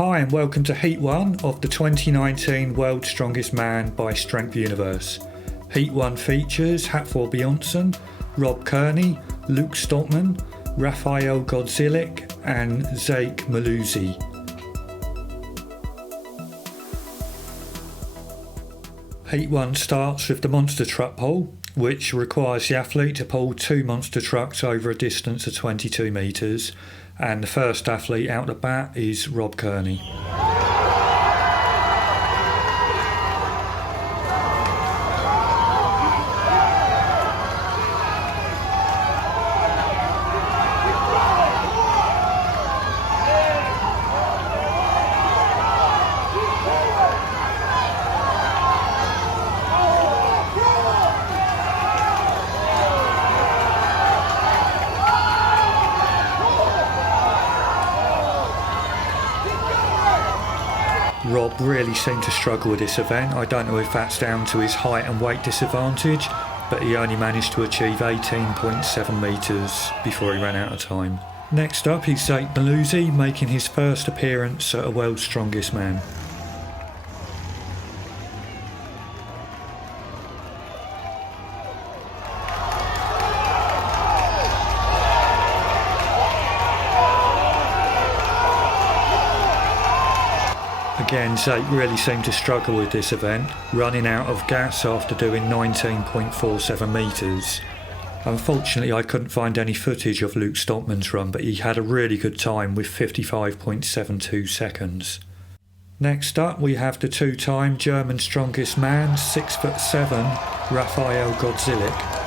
Hi and welcome to Heat 1 of the 2019 World's Strongest Man by Strength Universe. Heat 1 features Hafthor Bjornsson, Rob Kearney, Luke Stoltman, Raffael Gordzielik and Zake muluazi. Heat 1 starts with the monster truck pull, which requires the athlete to pull 2 monster trucks over a distance of 22 metres, and the first athlete out the bat is Rob Kearney. Rob really seemed to struggle with this event. I don't know if that's down to his height and weight disadvantage, but he only managed to achieve 18.7 metres before he ran out of time. Next up is Zake muluazi, making his first appearance at a World's Strongest Man. Again, Zake really seemed to struggle with this event, running out of gas after doing 19.47 metres. Unfortunately, I couldn't find any footage of Luke Stoltman's run, but he had a really good time with 55.72 seconds. Next up, we have the two-time German strongest man, 6'7", Raffael Gordzielik.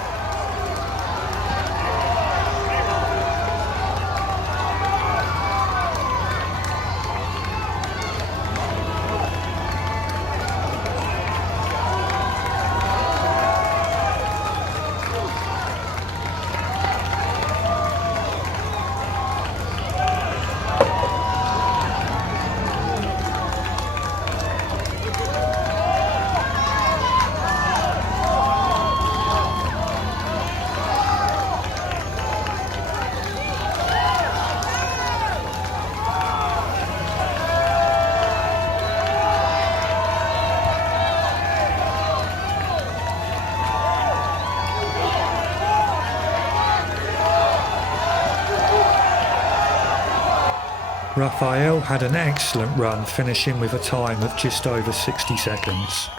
Raffael had an excellent run, finishing with a time of just over 60 seconds.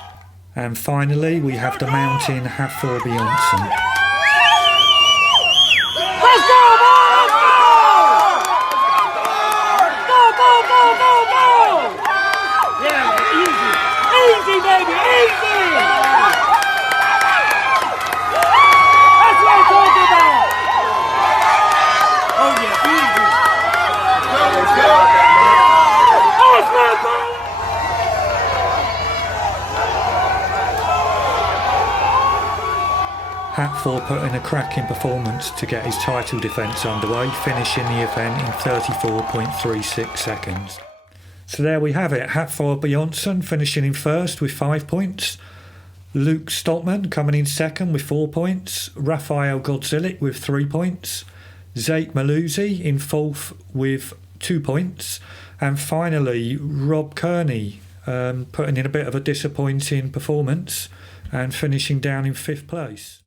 And finally, we have the mountain Hafthor Bjornsson. Let's go, boys! Go! Yeah, easy, baby, easy! That's what I'm talking about! Oh yeah, easy! Hafthor put in a cracking performance to get his title defence underway, finishing the event in 34.36 seconds. So there we have it, Hafthor Bjornsson finishing in first with 5 points, Luke Stoltman coming in second with 4 points, Raffael Gordzielik with 3 points, Zake muluazi in fourth with 2 points, and finally Rob Kearney putting in a bit of a disappointing performance and finishing down in 5th place.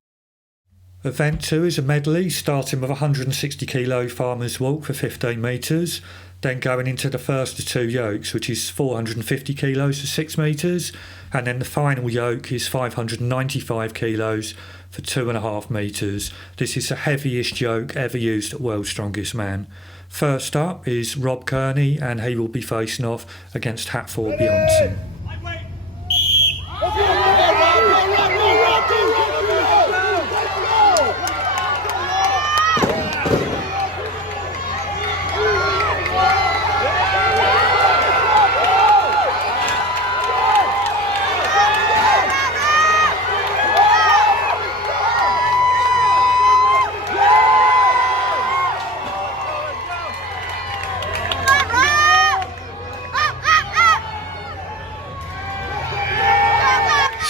Event 2 is a medley starting with a 160 kilo farmer's walk for 15 metres, then going into the first of 2 yokes, which is 450 kilos for 6 metres, and then the final yoke is 595 kilos for 2.5 metres. This is the heaviest yoke ever used at World's Strongest Man. First up is Rob Kearney, and he will be facing off against Hafthor Bjornsson.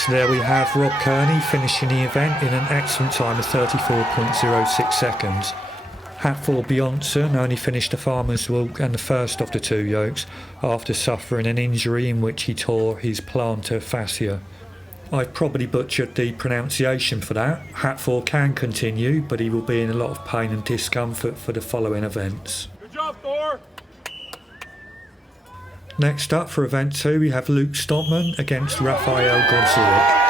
So there we have Rob Kearney finishing the event in an excellent time of 34.06 seconds. Hafthor Bjornsson only finished the farmer's walk and the first of the 2 yokes after suffering an injury in which he tore his plantar fascia. I've probably butchered the pronunciation for that. Hafthor can continue, but he will be in a lot of pain and discomfort for the following events. Good job, Thor. Next up for event 2 we have Luke Stoltman against Raffael Gordzielik.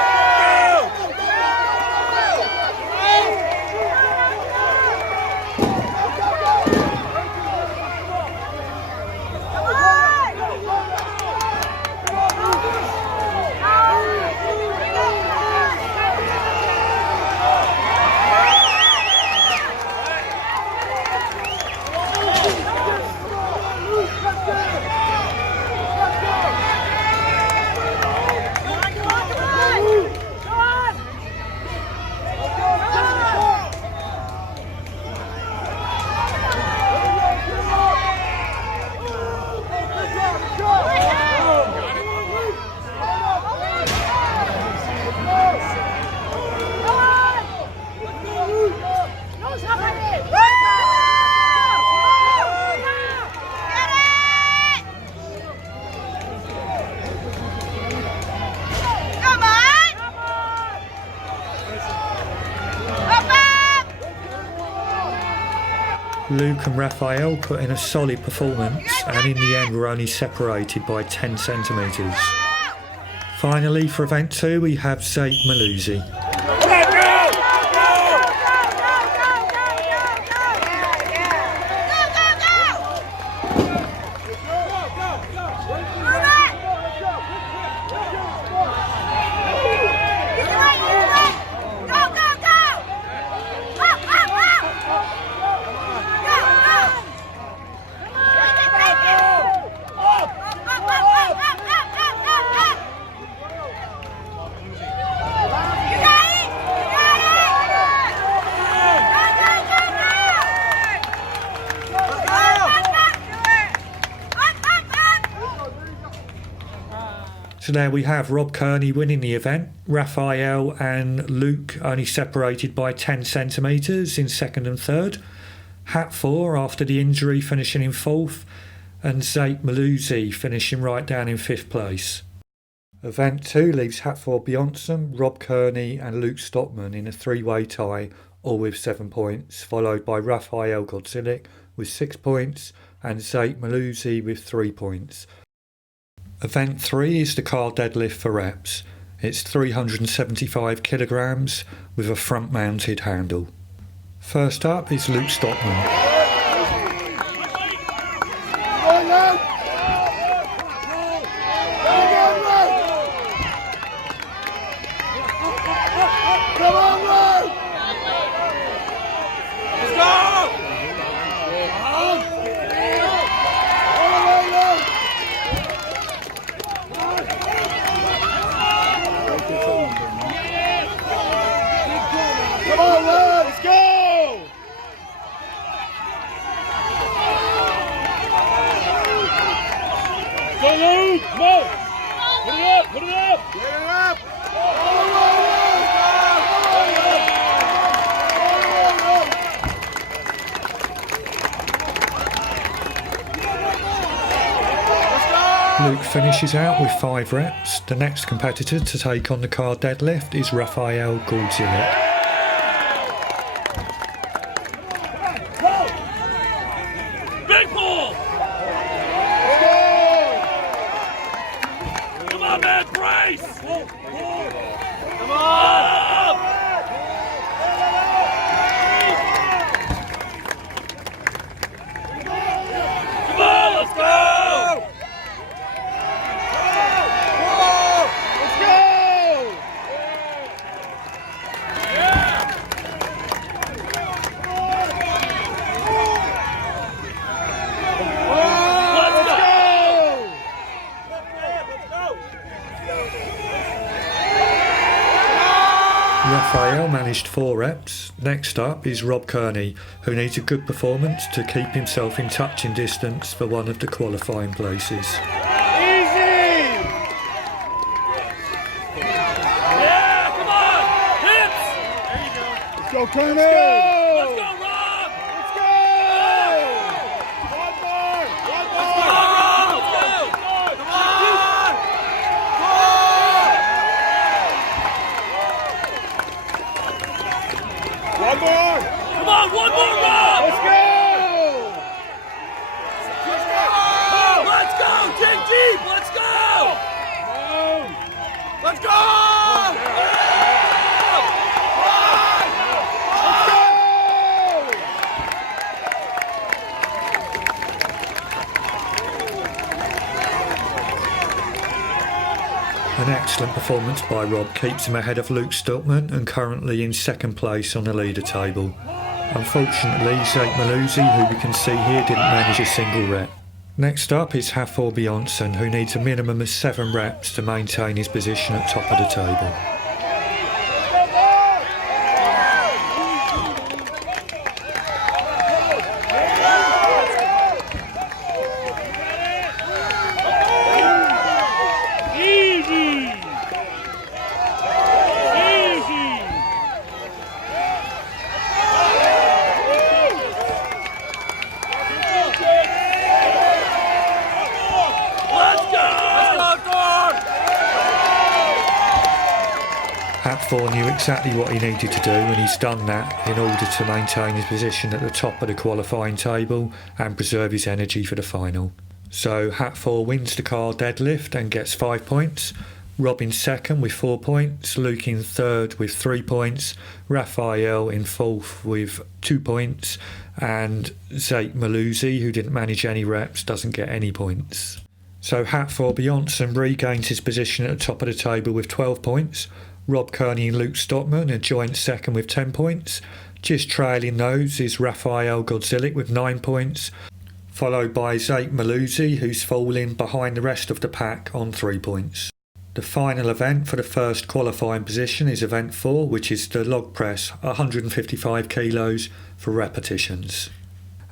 Luke and Raffael put in a solid performance and in the end were only separated by 10 centimetres. Finally for event 2 we have Zake muluazi. So there we have Rob Kearney winning the event, Raffael and Luke only separated by 10 centimetres in second and third, Hafthor after the injury finishing in fourth, and Zake muluazi finishing right down in fifth place. Event 2 leaves Hafthor Bjornsson, Rob Kearney and Luke Stoltman in a 3-way tie, all with 7 points, followed by Raffael Gordzielik with 6 points and Zake muluazi with 3 points. Event 3 is the car deadlift for reps. It's 375 kilograms with a front mounted handle. First up is Luke Stoltman. Luke finishes out with 5 reps. The next competitor to take on the car deadlift is Raffael Gordzielik. Big pull! Come on, man, brace! Come on! Come on, let's go! Raffael managed 4 reps. Next up is Rob Kearney, who needs a good performance to keep himself in touching distance for one of the qualifying places. Easy! Yeah, come on! Hips! There you go. Let's go, Kearney! Let's go, Rob! Let's go! One more! Come on, one more, Rob! Let's go! Let's go! Dig deep! Let's go! Let's go! An excellent performance by Rob keeps him ahead of Luke Stoltman and currently in second place on the leader table. Unfortunately, Zake muluazi, who we can see here, didn't manage a single rep. Next up is Hafthor Bjornsson, who needs a minimum of 7 reps to maintain his position at top of the table. Hafthor knew exactly what he needed to do, and he's done that in order to maintain his position at the top of the qualifying table and preserve his energy for the final. So Hafthor wins the car deadlift and gets 5 points, Rob in second with 4 points, Luke in third with 3 points, Raffael in fourth with 2 points, and Zake muluazi, who didn't manage any reps, doesn't get any points. So Hafthor Bjornsson regains his position at the top of the table with 12 points, Rob Kearney and Luke Stoltman are joint second with 10 points. Just trailing those is Raffael Gordzielik with 9 points, followed by Zake muluazi, who's falling behind the rest of the pack on 3 points. The final event for the first qualifying position is event 4, which is the log press, 155 kilos for repetitions.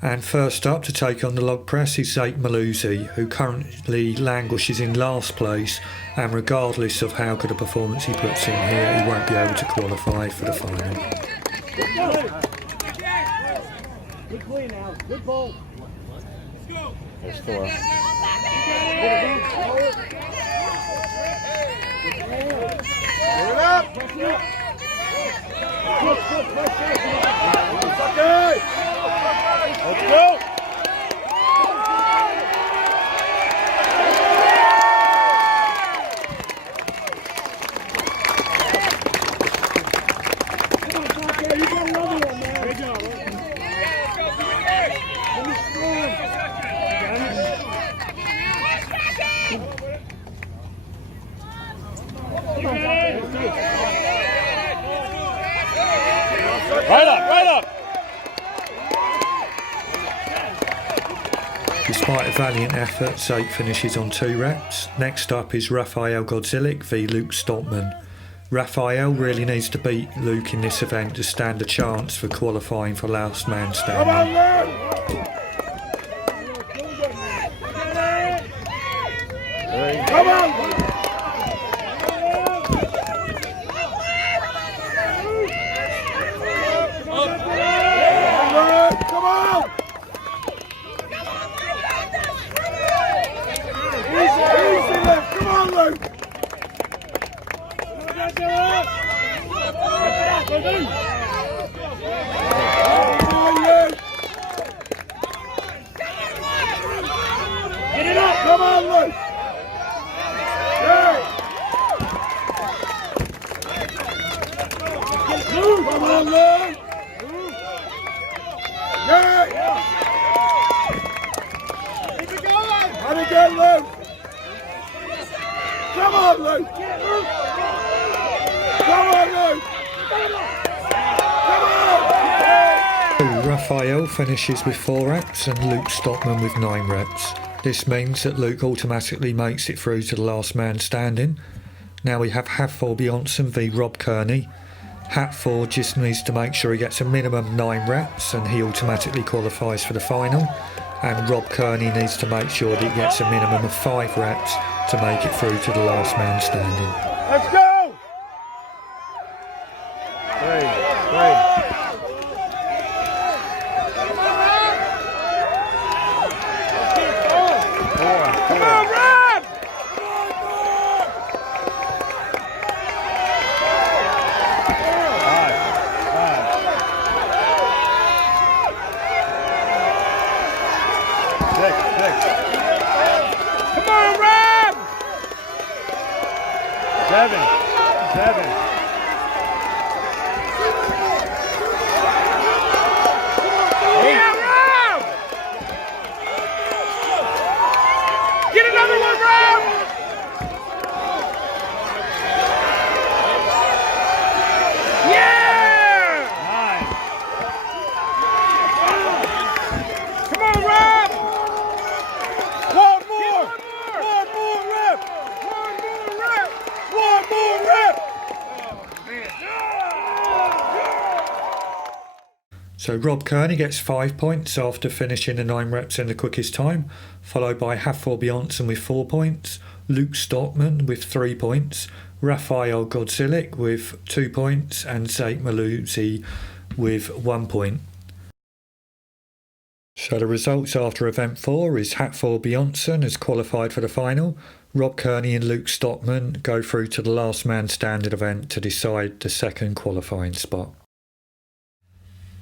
And first up to take on the log press is Zake muluazi, who currently languishes in last place, and regardless of how good a performance he puts in here, he won't be able to qualify for the final. Good play now. Good ball. Let's go. There's 4. Get it up! Let's go! Right up, right up! Despite a valiant effort, Zake finishes on 2 reps. Next up is Raffael Gordzielik v Luke Stoltman. Raffael really needs to beat Luke in this event to stand a chance for qualifying for last man standing. Come on! Get it up! Come on, Luke! Come on, Luke! Yeah! Keep it going! Have it good, Luke! Come on, Luke! Come on, Luke! Raffael finishes with 4 reps and Luke Stoltman with 9 reps. This means that Luke automatically makes it through to the last man standing. Now we have Hafthor Bjornsson v Rob Kearney. Hafthor just needs to make sure he gets a minimum 9 reps and he automatically qualifies for the final. And Rob Kearney needs to make sure that he gets a minimum of 5 reps to make it through to the last man standing. Let's go! Come on, Rob! So Rob Kearney gets 5 points after finishing the 9 reps in the quickest time, followed by Hafthor Bjornsson with 4 points, Luke Stoltman with 3 points, Raffael Gordzielik with 2 points, and Zake muluazi with 1 point. So the results after event 4 is Hafthor Bjornsson has qualified for the final. Rob Kearney and Luke Stoltman go through to the last man standing event to decide the second qualifying spot.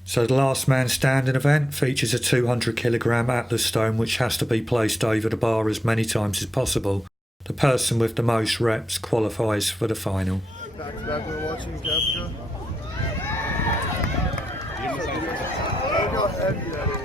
So the last man standing event features a 200 kilogram Atlas stone which has to be placed over the bar as many times as possible. The person with the most reps qualifies for the final. Back to back, we're watching Africa. Look how heavy that is.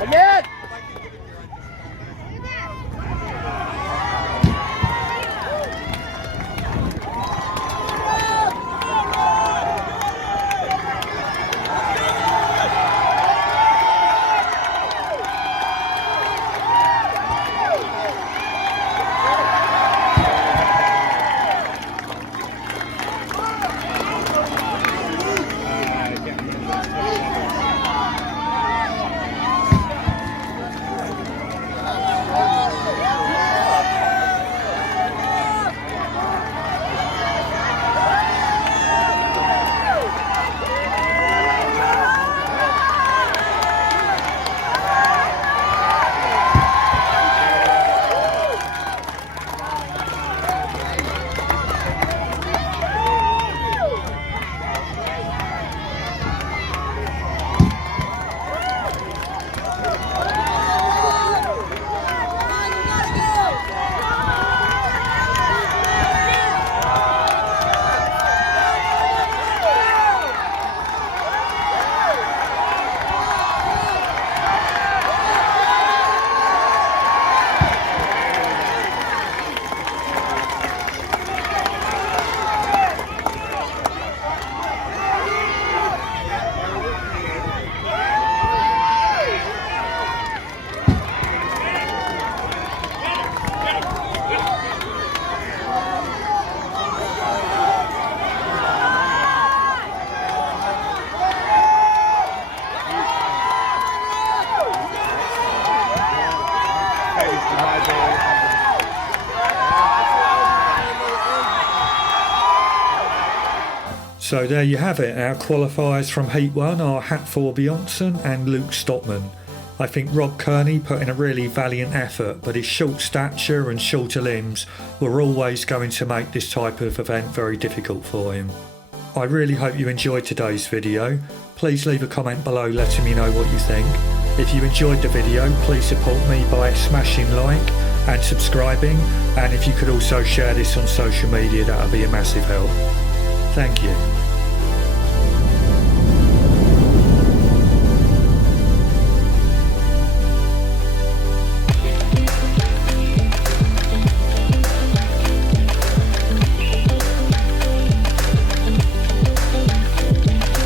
Again! So there you have it. Our qualifiers from Heat 1 are Hafthor Bjornsson and Luke Stoltman. I think Rob Kearney put in a really valiant effort, but his short stature and shorter limbs were always going to make this type of event very difficult for him. I really hope you enjoyed today's video. Please leave a comment below letting me know what you think. If you enjoyed the video, please support me by smashing like and subscribing, and if you could also share this on social media, that would be a massive help. Thank you.